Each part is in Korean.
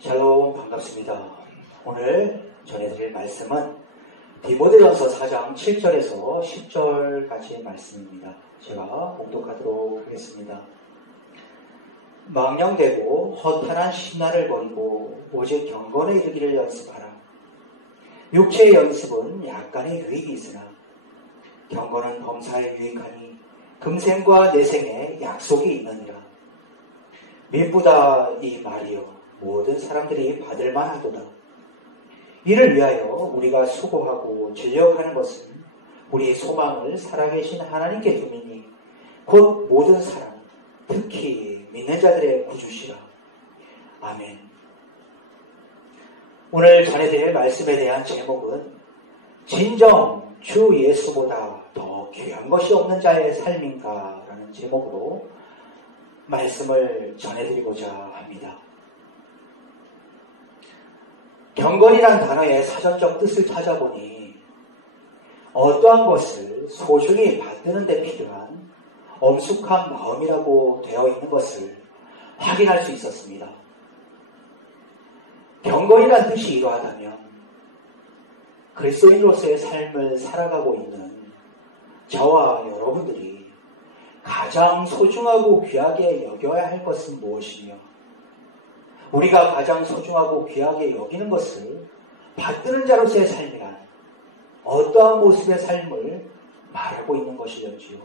샬롬, 반갑습니다. 오늘 전해드릴 말씀은 디모데전서 4장 7절에서 10절까지의 말씀입니다. 제가 봉독하도록 하겠습니다. 망령되고 허탄한 신화를 버리고 오직 경건에 이르기를 연습하라. 육체의 연습은 약간의 유익이 있으나 경건은 범사에 유익하니 금생과 내생에 약속이 있느니라. 미쁘다 이 말이요 모든 사람들이 받을 만하도다. 이를 위하여 우리가 수고하고 전력하는 것은 우리 소망을 살아계신 하나님께 두미니 곧 모든 사람, 특히 믿는 자들의 구주시라. 아멘. 오늘 전해드릴 말씀에 대한 제목은 진정 주 예수보다 더 귀한 것이 없는 자의 삶인가 라는 제목으로 말씀을 전해드리고자 합니다. 경건이란 단어의 사전적 뜻을 찾아보니 어떠한 것을 소중히 받드는 데 필요한 엄숙한 마음이라고 되어 있는 것을 확인할 수 있었습니다. 경건이란 뜻이 이러하다면 그리스도인으로서의 삶을 살아가고 있는 저와 여러분들이 가장 소중하고 귀하게 여겨야 할 것은 무엇이며 우리가 가장 소중하고 귀하게 여기는 것을 받드는 자로서의 삶이란 어떠한 모습의 삶을 말하고 있는 것이었지요.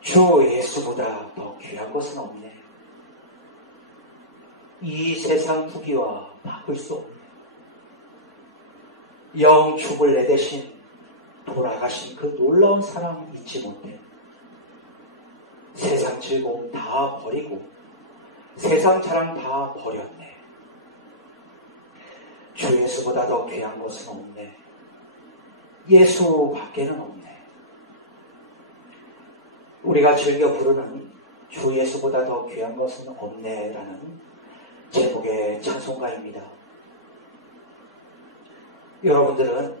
주 예수보다 더 귀한 것은 없네. 이 세상 부귀와 바꿀 수 없네. 영 죽을 내 대신 돌아가신 그 놀라운 사랑 잊지 못해. 세상 즐거움 다 버리고 세상 자랑 다 버렸네. 주 예수보다 더 귀한 것은 없네. 예수 밖에는 없네. 우리가 즐겨 부르는 주 예수보다 더 귀한 것은 없네 라는 제목의 찬송가입니다. 여러분들은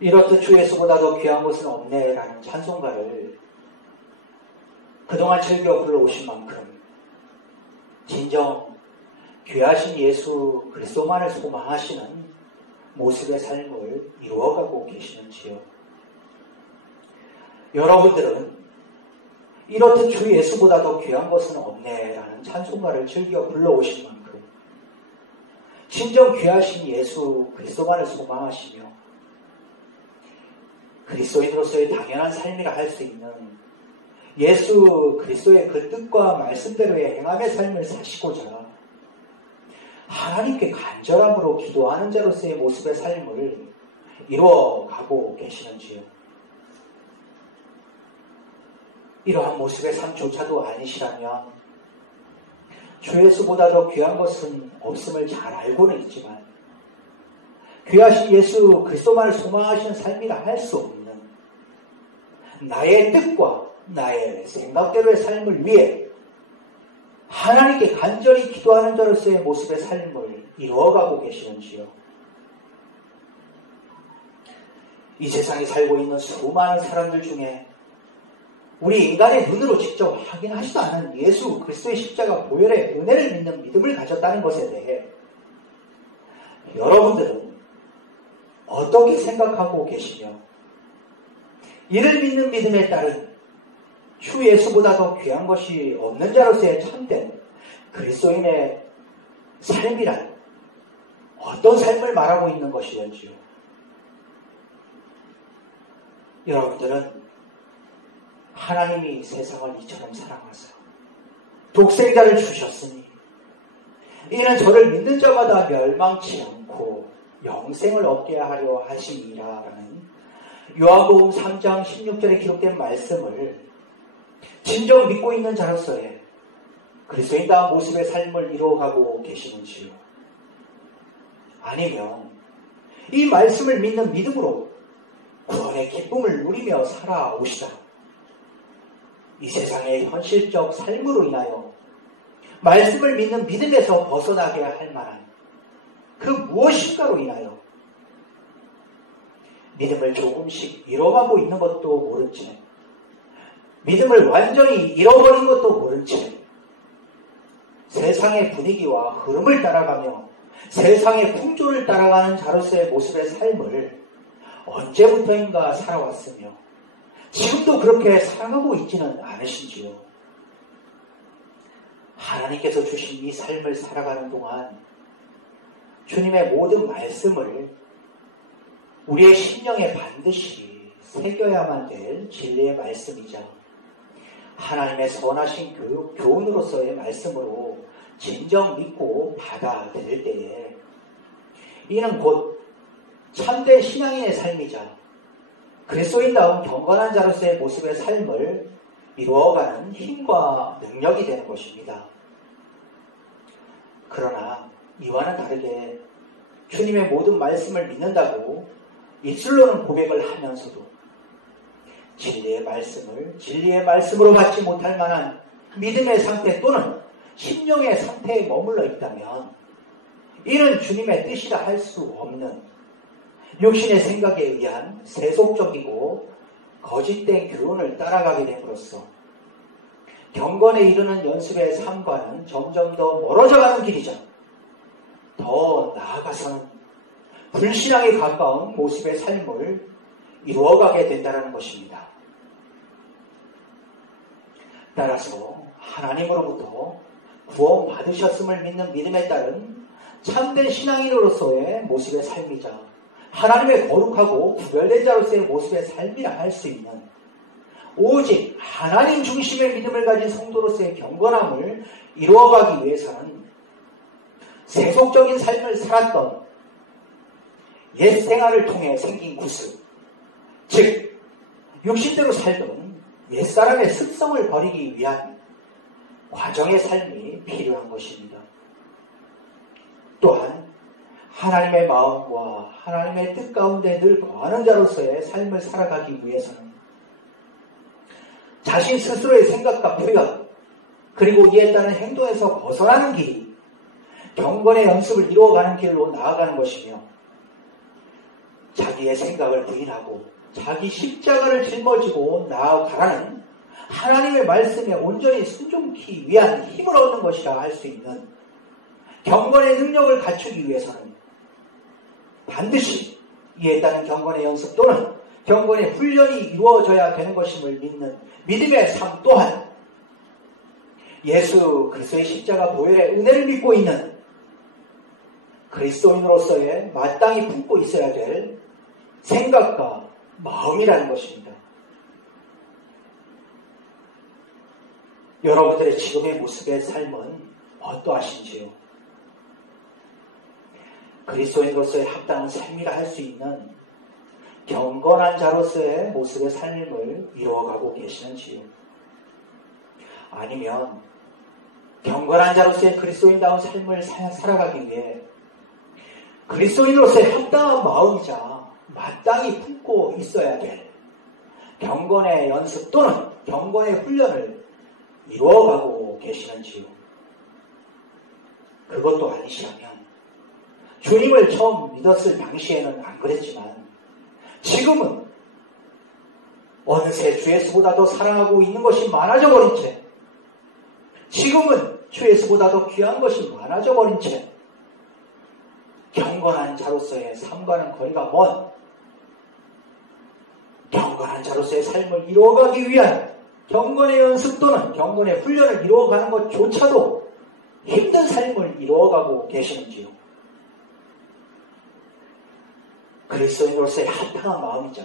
이렇듯 주 예수보다 더 귀한 것은 없네 라는 찬송가를 그동안 즐겨 불러오신 만큼 진정 귀하신 예수 그리스도만을 소망하시는 모습의 삶을 이루어가고 계시는지요? 여러분들은 이렇듯 주 예수보다 더 귀한 것은 없네 라는 찬송가를 즐겨 불러오신 만큼 진정 귀하신 예수 그리스도만을 소망하시며 그리스도인으로서의 당연한 삶이라 할 수 있는 예수 그리스도의 그 뜻과 말씀대로의 행함의 삶을 사시고자 하나님께 간절함으로 기도하는 자로서의 모습의 삶을 이루어가고 계시는지요? 이러한 모습의 삶조차도 아니시라면 주 예수보다 더 귀한 것은 없음을 잘 알고는 있지만 귀하신 예수 그리스도만을 소망하시는 삶이라 할 수 없는 나의 뜻과 나의 생각대로의 삶을 위해 하나님께 간절히 기도하는 자로서의 모습의 삶을 이루어가고 계시는지요? 이 세상에 살고 있는 수많은 사람들 중에 우리 인간의 눈으로 직접 확인하지도 않은 예수 그리스도의 십자가 보혈의 은혜를 믿는 믿음을 가졌다는 것에 대해 여러분들은 어떻게 생각하고 계시며 이를 믿는 믿음에 따른 주 예수보다 더 귀한 것이 없는 자로서의 참된 그리스도인의 삶이란 어떤 삶을 말하고 있는 것이던지요? 여러분들은 하나님이 세상을 이처럼 사랑하사 독생자를 주셨으니 이는 저를 믿는 자마다 멸망치 않고 영생을 얻게 하려 하심이라 라는 요한복음 3장 16절에 기록된 말씀을 진정 믿고 있는 자로서의 그리스도인다운 모습의 삶을 이루어가고 계시는지요? 아니면 이 말씀을 믿는 믿음으로 구원의 기쁨을 누리며 살아오시다 이 세상의 현실적 삶으로 인하여 말씀을 믿는 믿음에서 벗어나게 할 만한 그 무엇인가로 인하여 믿음을 조금씩 잃어가고 있는 것도 모른 채 믿음을 완전히 잃어버린 것도 모른 채 세상의 분위기와 흐름을 따라가며 세상의 풍조를 따라가는 자로서의 모습의 삶을 언제부터인가 살아왔으며 지금도 그렇게 살아가고 있지는 않으신지요? 하나님께서 주신 이 삶을 살아가는 동안 주님의 모든 말씀을 우리의 심령에 반드시 새겨야만 될 진리의 말씀이자 하나님의 선하신 교훈으로서의 말씀으로 진정 믿고 받아들일 때에 이는 곧 참된 신앙인의 삶이자 그리스도인다운 경건한 자로서의 모습의 삶을 이루어가는 힘과 능력이 되는 것입니다. 그러나 이와는 다르게 주님의 모든 말씀을 믿는다고 입술로는 고백을 하면서도 진리의 말씀을 진리의 말씀으로 받지 못할 만한 믿음의 상태 또는 심령의 상태에 머물러 있다면 이는 주님의 뜻이라 할 수 없는 육신의 생각에 의한 세속적이고 거짓된 교훈을 따라가게 됨으로써 경건에 이르는 연습의 삶과는 점점 더 멀어져가는 길이죠. 더 나아가서는 불신앙에 가까운 모습의 삶을 이루어가게 된다는 것입니다. 따라서 하나님으로부터 구원받으셨음을 믿는 믿음에 따른 참된 신앙인으로서의 모습의 삶이자 하나님의 거룩하고 구별된 자로서의 모습의 삶이라 할 수 있는 오직 하나님 중심의 믿음을 가진 성도로서의 경건함을 이루어가기 위해서는 세속적인 삶을 살았던 옛 생활을 통해 생긴 구습, 즉 육신대로 살던 옛사람의 습성을 버리기 위한 과정의 삶이 필요한 것입니다. 또한 하나님의 마음과 하나님의 뜻 가운데 늘 거하는 자로서의 삶을 살아가기 위해서는 자신 스스로의 생각과 표현 그리고 이에 따른 행동에서 벗어나는 길이 경건의 연습을 이루어가는 길로 나아가는 것이며 자기의 생각을 부인하고 자기 십자가를 짊어지고 나아가라는 하나님의 말씀에 온전히 순종하기 위한 힘을 얻는 것이라 할 수 있는 경건의 능력을 갖추기 위해서는 반드시 이에 따른 경건의 연습 또는 경건의 훈련이 이루어져야 되는 것임을 믿는 믿음의 삶 또한 예수 그리스도의 십자가 보혈의 은혜를 믿고 있는 그리스도인으로서의 마땅히 품고 있어야 될 생각과 마음이라는 것입니다. 여러분들의 지금의 모습의 삶은 어떠하신지요? 그리스도인으로서의 합당한 삶이라 할 수 있는 경건한 자로서의 모습의 삶을 이루어가고 계시는지요? 아니면 경건한 자로서의 그리스도인다운 삶을 살아가기 위해 그리스도인으로서의 합당한 마음이자 마땅히 품고 있어야 될 경건의 연습 또는 경건의 훈련을 이루어가고 계시는지요? 그것도 아니시라면 주님을 처음 믿었을 당시에는 안 그랬지만 지금은 어느새 주 예수보다 더 사랑하고 있는 것이 많아져 버린 채 지금은 주 예수보다 더 귀한 것이 많아져 버린 채 경건한 자로서의 삶과는 거리가 먼 경건한 자로서의 삶을 이루어가기 위한 경건의 연습 또는 경건의 훈련을 이루어가는 것조차도 힘든 삶을 이루어가고 계시는지요? 그리스도인으로서의 합당한 마음이자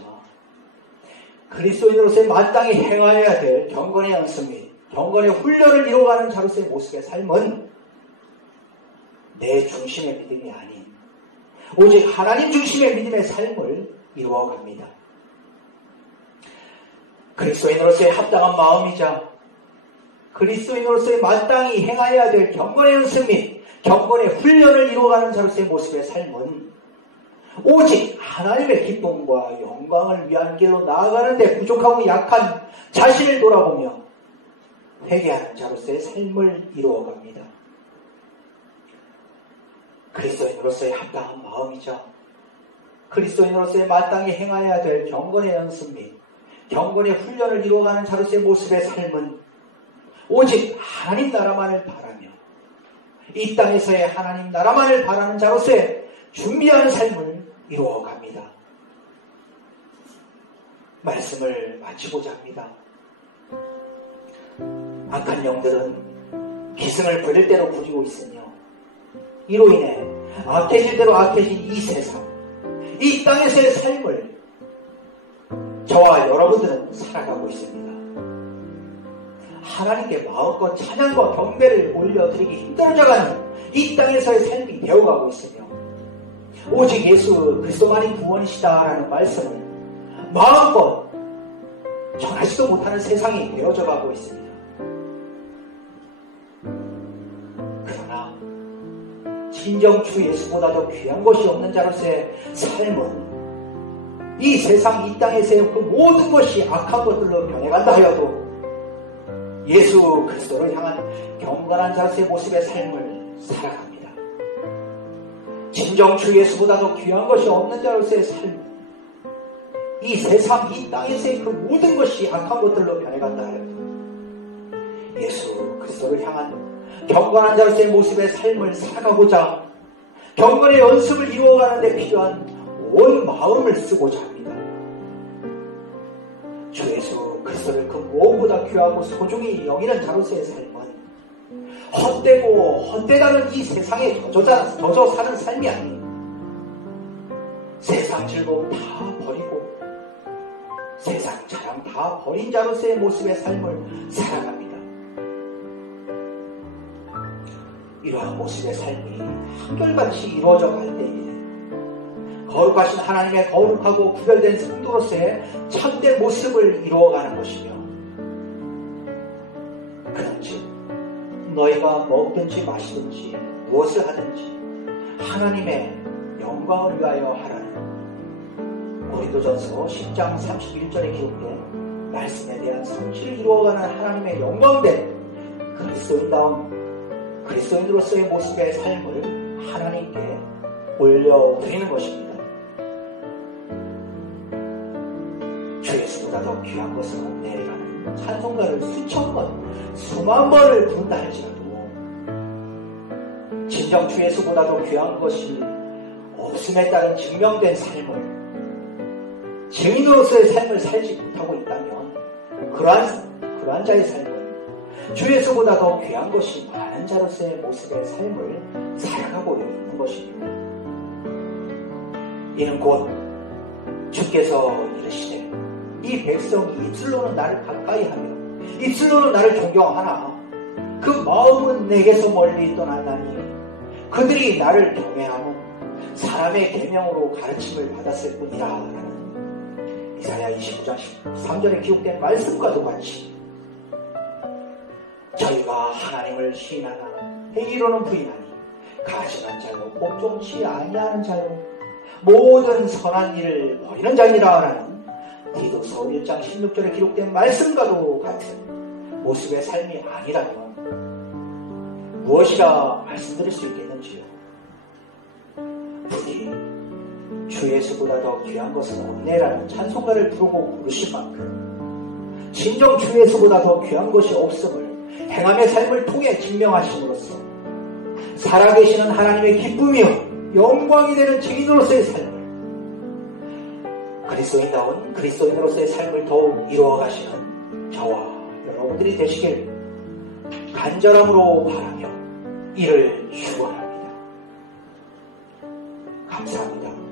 그리스도인으로서의 마땅히 행하여야 될 경건의 연습 및 경건의 훈련을 이루어가는 자로서의 모습의 삶은 내 중심의 믿음이 아닌 오직 하나님 중심의 믿음의 삶을 이루어갑니다. 그리스도인으로서의 합당한 마음이자 그리스도인으로서의 마땅히 행하여야 될 경건의 연습 및 경건의 훈련을 이루어가는 자로서의 모습의 삶은 오직 하나님의 기쁨과 영광을 위한 길로 나아가는 데 부족하고 약한 자신을 돌아보며 회개하는 자로서의 삶을 이루어갑니다. 그리스도인으로서의 합당한 마음이자 그리스도인으로서의 마땅히 행하여야 될 경건의 연습 및 경건의 훈련을 이루어가는 자로서의 모습의 삶은 오직 하나님 나라만을 바라며 이 땅에서의 하나님 나라만을 바라는 자로서의 준비한 삶을 이루어갑니다. 말씀을 마치고자 합니다. 악한 영들은 기승을 부릴 대로 부리고 있으며 이로 인해 악해질 대로 악해진 이 세상, 이 땅에서의 삶을 저와 여러분들은 살아가고 있습니다. 하나님께 마음껏 찬양과 경배를 올려드리기 힘들어져가는 이 땅에서의 삶이 되어가고 있으며 오직 예수 그리스도만이 구원이시다라는 말씀을 마음껏 전하지도 못하는 세상이 되어져가고 있습니다. 그러나 진정 주 예수보다도 귀한 것이 없는 자로서의 삶은 이 세상 이 땅에서의 그 모든 것이 악한 것들로 변해간다 하여도 예수 그리스도를 향한 경건한 자로서의 모습의 삶을 살아갑니다. 진정 주 예수보다도 귀한 것이 없는 자로서의 삶, 이 세상 이 땅에서의 그 모든 것이 악한 것들로 변해간다 하여도 예수 그리스도를 향한 경건한 자로서의 모습의 삶을 살아가고자 경건의 연습을 이루어가는 데 필요한 온 마음을 쓰고자 합니다. 주 예수 그리스도를 그 무엇보다 귀하고 소중히 여기는 자로서의 삶은 헛되고 헛되다는 이 세상에 젖어 사는 삶이 아닌 세상 즐거움 다 버리고 세상 자랑 다 버린 자로서의 모습의 삶을 살아갑니다. 이러한 모습의 삶이 한결같이 이루어져 갈 때에 거룩하신 하나님의 거룩하고 구별된 성도로서의 참된 모습을 이루어가는 것이며 그런즉 너희가 먹든지 마시든지 무엇을 하든지 하나님의 영광을 위하여 하라는 고린도전서 10장 31절에 기록된 말씀에 대한 성취를 이루어가는 하나님의 영광된 그리스도인으로서의 모습의 삶을 하나님께 올려드리는 것입니다. 주 예수보다 더 귀한 것은 없네라는 찬송가를 수천 번, 수만 번을 부른다 할지라도 진정 주 예수보다 더 귀한 것이 없음에 따른 증명된 삶을 증인으로서의 삶을 살지 못하고 있다면 그러한 자의 삶은 주 예수보다 더 귀한 것이 많은 자로서의 모습의 삶을 살아가고 있는 것입니다. 이는 곧 주께서 이르시되 이 백성이 입술로는 나를 가까이하며 입술로는 나를 존경하나 그 마음은 내게서 멀리 떠났나니 그들이 나를 경외함은 사람의 계명으로 가르침을 받았을 뿐이라 라는 이사야 29장 13절에 기록된 말씀과도 같이 저희가 하나님을 시인하나 행위로는 부인하니 가증한 자요 복종치 아니하는 자요 모든 선한 일을 버리는 자니라 라는 디도서 1장 16절에 기록된 말씀과도 같은 모습의 삶이 아니라면 무엇이라 말씀드릴 수 있겠는지요? 부디 주 예수보다 더 귀한 것은 없네라는 찬송가를 부르고 부르신 만큼 진정 주 예수보다 더 귀한 것이 없음을 행함의 삶을 통해 증명하심으로써 살아계시는 하나님의 기쁨이요 영광이 되는 증인으로서의 삶을 그리스도인다운 그리스도인으로서의 삶을 더욱 이루어가시는 저와 여러분들이 되시길 간절함으로 바라며 이를 축원합니다. 감사합니다.